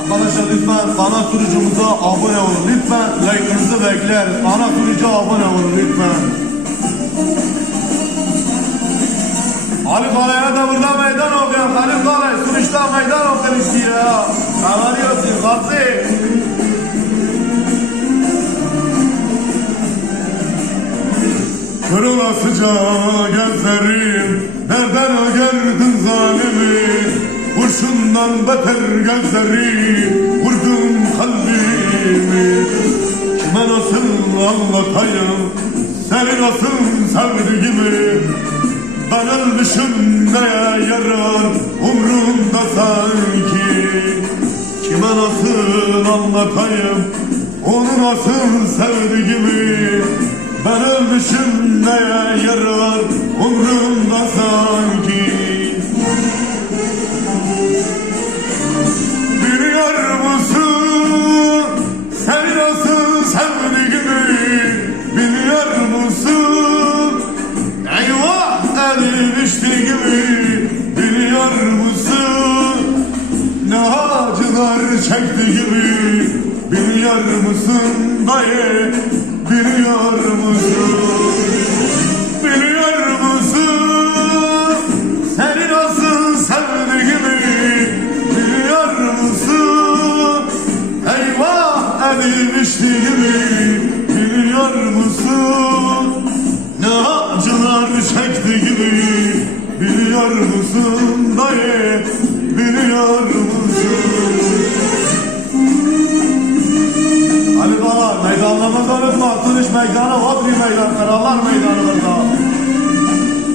Arkadaşlar lütfen ana sunucumuza abone olun. Lütfen like'ınızı bekleriz. Ana sunucu abone olun lütfen. Ali Kala'ya da burada meydan okuyor. Ali Kale sunuçta meydan okuyor işte ya. Kavarıyorsun Gazi. Kırılasıca gözlerim Nereden Kurşundan beter gözleri Vurdun kalbimi. Kime nasıl anlatayım Seni nasıl sevdiğimi? Ben ölmüşüm neye yarar Umrumda sanki. Kime nasıl anlatayım Onu nasıl sevdiğimi? Ben ölmüşüm neye yarar Umrumda sanki çektiğimi Biliyor musun dayı? Biliyor musun? Biliyor musun? Seni nasıl sevdiğimi Biliyor musun? Eyvah elim içtiğimi Biliyor musun? Ne acılar çektiğimi Biliyor musun dayı Ali Baba meydanlarımızı unutma. Turuş meydanı, Hodri meydanı, Krallar meydanı burada.